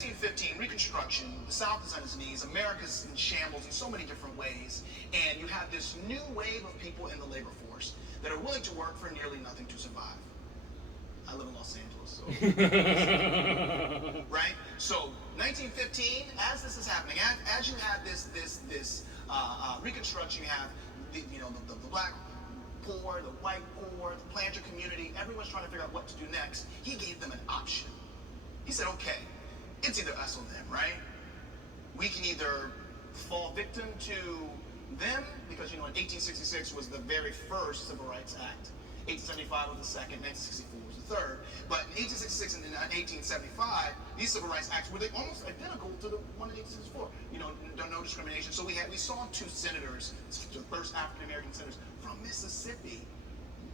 1915, Reconstruction, the South is on its knees, America's in shambles in so many different ways, and you have this new wave of people in the labor force that are willing to work for nearly nothing to survive. I live in Los Angeles, so right? So 1915, as this is happening, as you have this Reconstruction, you have the black poor, the white poor, the planter community, everyone's trying to figure out what to do next. He gave them an option. He said, okay, it's either us or them, right? We can either fall victim to them, because in 1866 was the very first Civil Rights Act. 1875 was the second, 1964 was the third. But in 1866 and in 1875, these Civil Rights Acts were almost identical to the one in 1864. No discrimination. So we saw two senators, the first African American senators from Mississippi,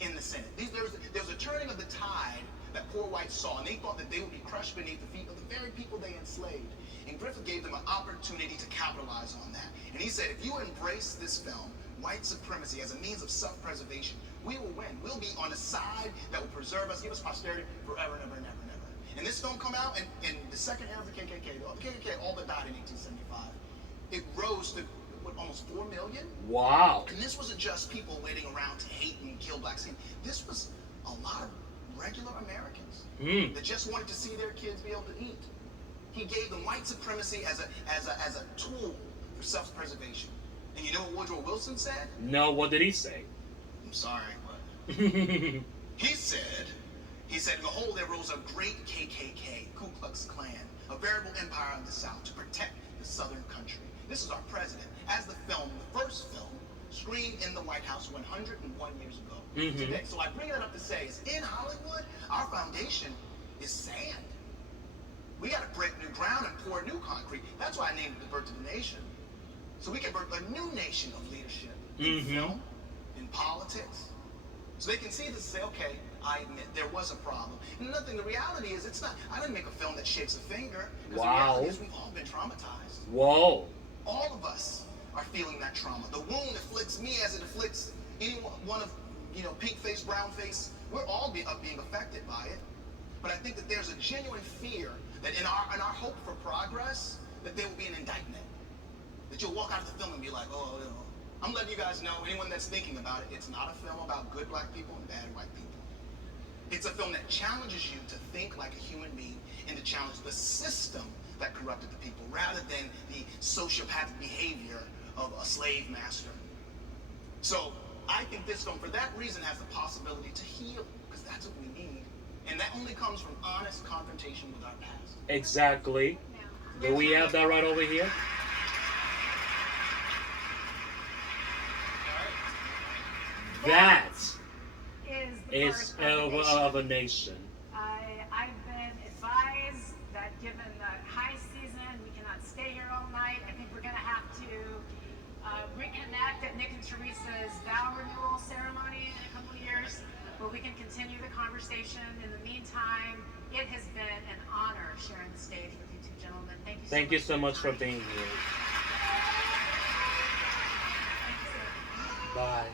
in the Senate. There was a turning of the tide that poor whites saw, and they thought that they would be crushed beneath the feet of the very people they enslaved. And Griffith gave them an opportunity to capitalize on that. And he said, if you embrace this film, white supremacy, as a means of self-preservation, we will win. We'll be on a side that will preserve us, give us posterity forever and ever and ever and ever. And this film come out, and in the second era of the KKK, the KKK all but died in 1875. It rose to almost 4 million. Wow. And this wasn't just people waiting around to hate and kill blacks. This was a lot of regular Americans that just wanted to see their kids be able to eat. He gave them white supremacy as a tool for self-preservation. And you know what Woodrow Wilson said? No, what did he say? I'm sorry, but he said, behold, there rose a great KKK, Ku Klux Klan, a veritable empire of the South to protect the Southern country. This is our president, as the first film, screened in the White House 101 years ago today. So I bring that up to say, is in Hollywood, our foundation is sand. We got to break new ground and pour new concrete. That's why I named it The Birth of the Nation. So we can birth a new nation of leadership in film, in politics. So they can see this and say, okay, I admit there was a problem. And another thing, the reality is I didn't make a film that shakes a finger. Wow. The reality is we've all been traumatized. Whoa. All of us are feeling that trauma. The wound afflicts me as it afflicts any one of, pink face, brown face. We're all being affected by it. But I think that there's a genuine fear that in our hope for progress, that there will be an indictment. That you'll walk out of the film and be like, oh, I'm letting you guys know, anyone that's thinking about it, it's not a film about good black people and bad white people. It's a film that challenges you to think like a human being and to challenge the system that corrupted the people, rather than the sociopathic behavior of a slave master. So I think this film, for that reason, has the possibility to heal, because that's what we need. And that only comes from honest confrontation with our past. Exactly. Do we have that right over here? That is of a nation. I've been advised that given the high season, we cannot stay here all night. I think we're going to have to reconnect at Nick and Teresa's vow renewal ceremony in a couple of years, where we can continue the conversation. In the meantime, it has been an honor sharing the stage with you two gentlemen. Thank you so much for being here. Thank you so much. Bye.